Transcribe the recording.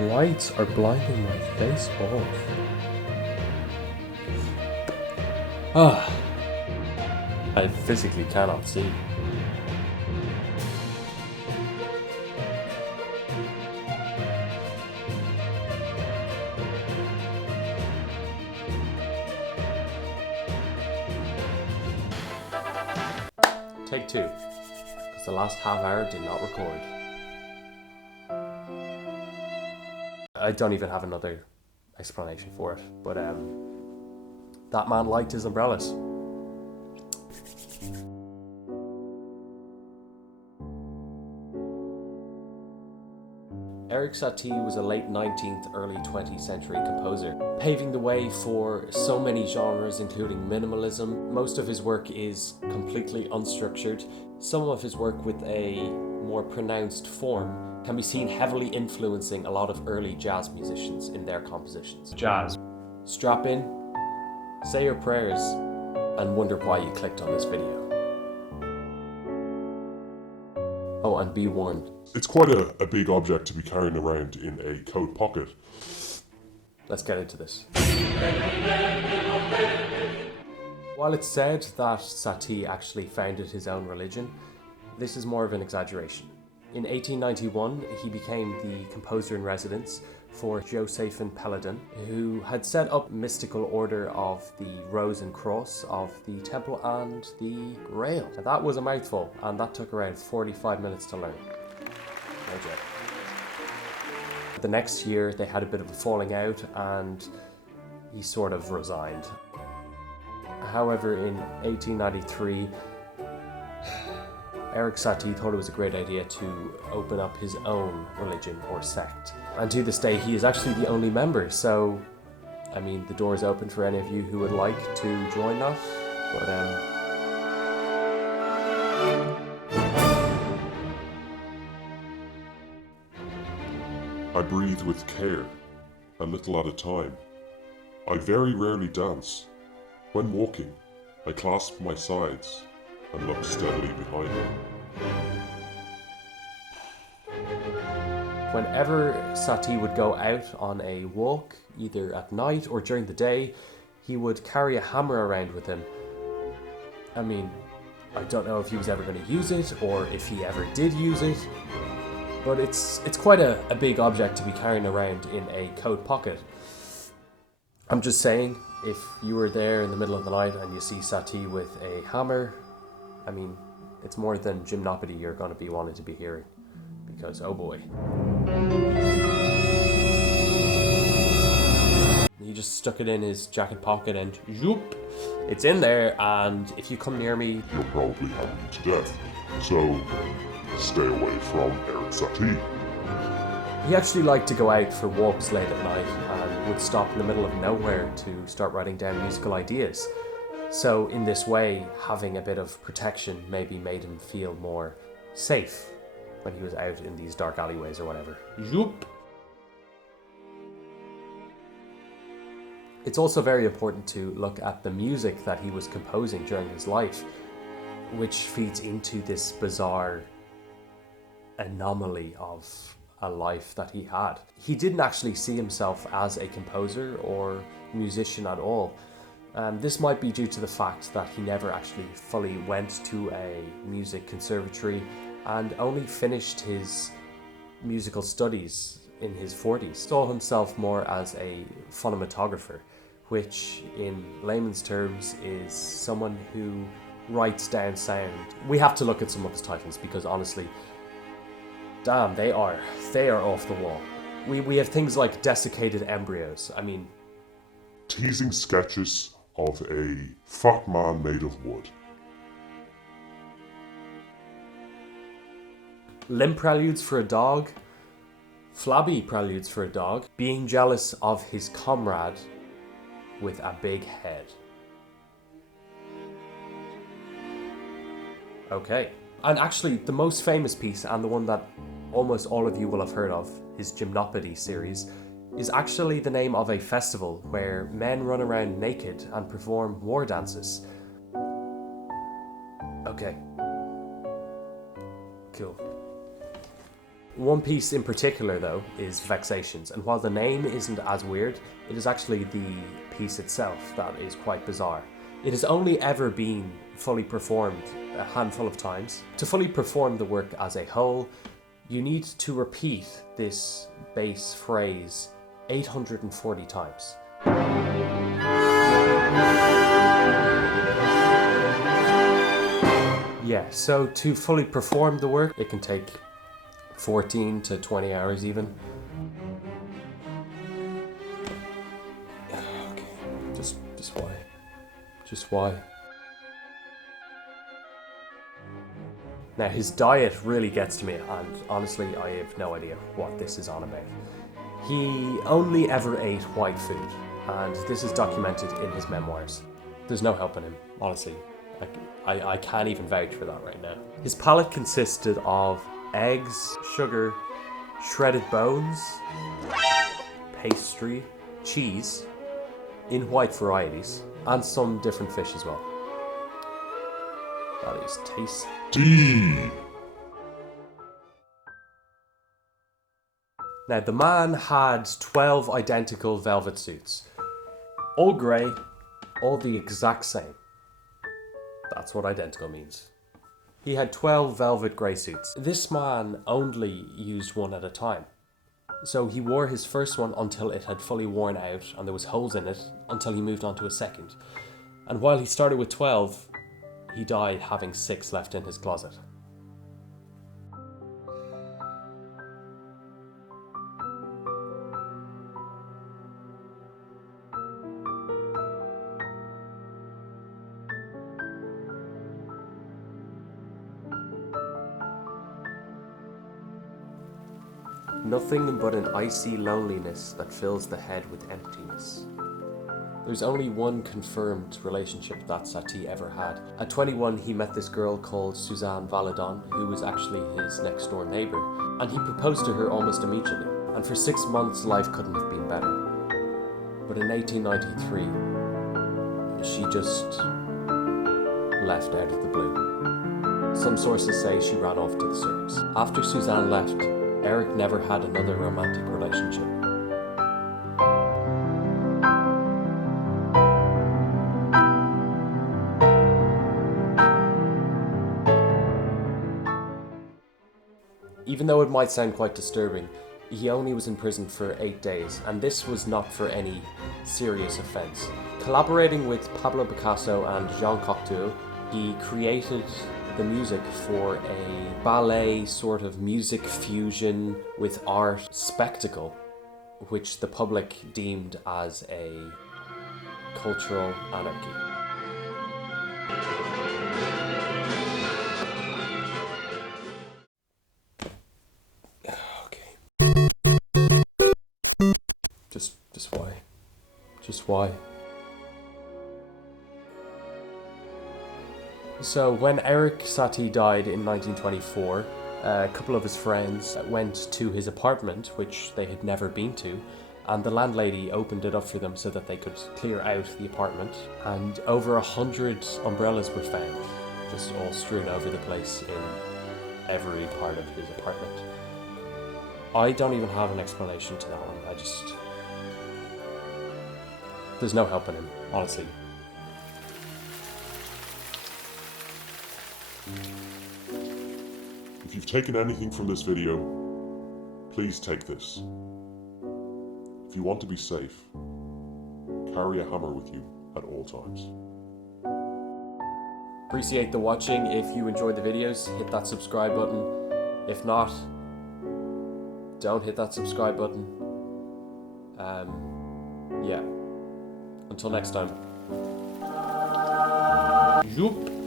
lights are blinding my face off. Ah, I physically cannot see. Take two, because the last half hour did not record. I don't even have another explanation for it, but that man liked his umbrellas. Érik Satie was a late 19th, early 20th century composer, paving the way for so many genres including minimalism. Most of his work is completely unstructured. Some of his work with a more pronounced form can be seen heavily influencing a lot of early jazz musicians in their compositions. Jazz. Strap in, say your prayers, and wonder why you clicked on this video. Oh, and be warned. It's quite a big object to be carrying around in a coat pocket. Let's get into this. While it's said that Satie actually founded his own religion, this is more of an exaggeration. In 1891, he became the composer in residence for Josephine Paladin, who had set up mystical order of the Rose and Cross of the Temple and the Grail. Now, that was a mouthful, and that took around 45 minutes to learn. No joke. The next year, they had a bit of a falling out, and he sort of resigned. However, in 1893, Érik Satie thought it was a great idea to open up his own religion or sect. And to this day, he is actually the only member, so, I mean, the door is open for any of you who would like to join that, but, I breathe with care, a little at a time. I very rarely dance. When walking, I clasp my sides and look steadily behind me. whenever Satie would go out on a walk, either at night or during the day, he would carry a hammer around with him. I mean, I don't know if he was ever going to use it or if he ever did use it, but it's quite a big object to be carrying around in a coat pocket. I'm just saying, if you were there in the middle of the night and you see Satie with a hammer, I mean, it's more than gymnopedy you're going to be wanting to be hearing, because oh boy. He just stuck it in his jacket pocket and zoop, it's in there, and if you come near me, You'll probably have me to death. So, stay away from Érik Satie. he actually liked to go out for walks late at night and would stop in the middle of nowhere to start writing down musical ideas. So in this way, having a bit of protection maybe made him feel more safe when he was out in these dark alleyways or whatever. Zoop! It's also very important to look at the music that he was composing during his life, which feeds into this bizarre anomaly of a life that he had. He didn't actually see himself as a composer or musician at all. This might be due to the fact that he never actually fully went to a music conservatory and only finished his musical studies in his 40s. Saw himself more as a phonometographer, which in layman's terms is someone who writes down sound. We have to look at some of his titles because honestly, damn, they are off the wall. We have things like Desiccated Embryos. I mean, Teasing sketches of a fat man made of wood. Limp Preludes for a Dog, Flabby Preludes for a Dog, Being Jealous of His Comrade with a Big Head. Okay. And actually, the most famous piece, and the one that almost all of you will have heard of, his Gymnopedy series, is actually the name of a festival where men run around naked and perform war dances. Okay. Cool. One piece in particular, though, is Vexations, and while the name isn't as weird, it is actually the piece itself that is quite bizarre. It has only ever been fully performed a handful of times. To fully perform the work as a whole, you need to repeat this bass phrase 840 times. Yeah, so to fully perform the work, it can take 14 to 20 hours even. Okay, just why? Just why? Now his diet really gets to me, and honestly I have no idea what this is on about. He only ever ate white food, and this is documented in his memoirs. There's no helping him, honestly. I can't even vouch for that right now. His palate consisted of eggs, sugar, shredded bones, pastry, cheese, in white varieties, and some different fish as well. That is tasty. Now the man had 12 identical velvet suits. All grey, all the exact same. That's what identical means. He had 12 velvet grey suits. This man only used one at a time. So he wore his first one until it had fully worn out and there was holes in it until he moved on to a second. And while he started with 12, he died having 6 left in his closet. Nothing but an icy loneliness that fills the head with emptiness. There's only one confirmed relationship that Satie ever had. At 21, he met this girl called Suzanne Valadon, who was actually his next door neighbour, and he proposed to her almost immediately. And for 6 months, life couldn't have been better. But in 1893, she just left out of the blue. Some sources say she ran off to the circus. After Suzanne left, Érik never had another romantic relationship. Even though it might sound quite disturbing, he only was in prison for 8 days, and this was not for any serious offence. Collaborating with Pablo Picasso and Jean Cocteau, he created the music for a ballet sort of music fusion with art spectacle, which the public deemed as a cultural anarchy. Okay. Just why? Just why? So when Érik Satie died in 1924, a couple of his friends went to his apartment, which they had never been to, and the landlady opened it up for them so that they could clear out the apartment, and over 100 umbrellas were found, just all strewn over the place in every part of his apartment. I don't even have an explanation to that one. There's no helping him, honestly. If you've taken anything from this video, please take this. If you want to be safe, carry a hammer with you at all times. Appreciate the watching. If you enjoyed the videos, hit that subscribe button. If not, don't hit that subscribe button. Yeah. Until next time. Yoop.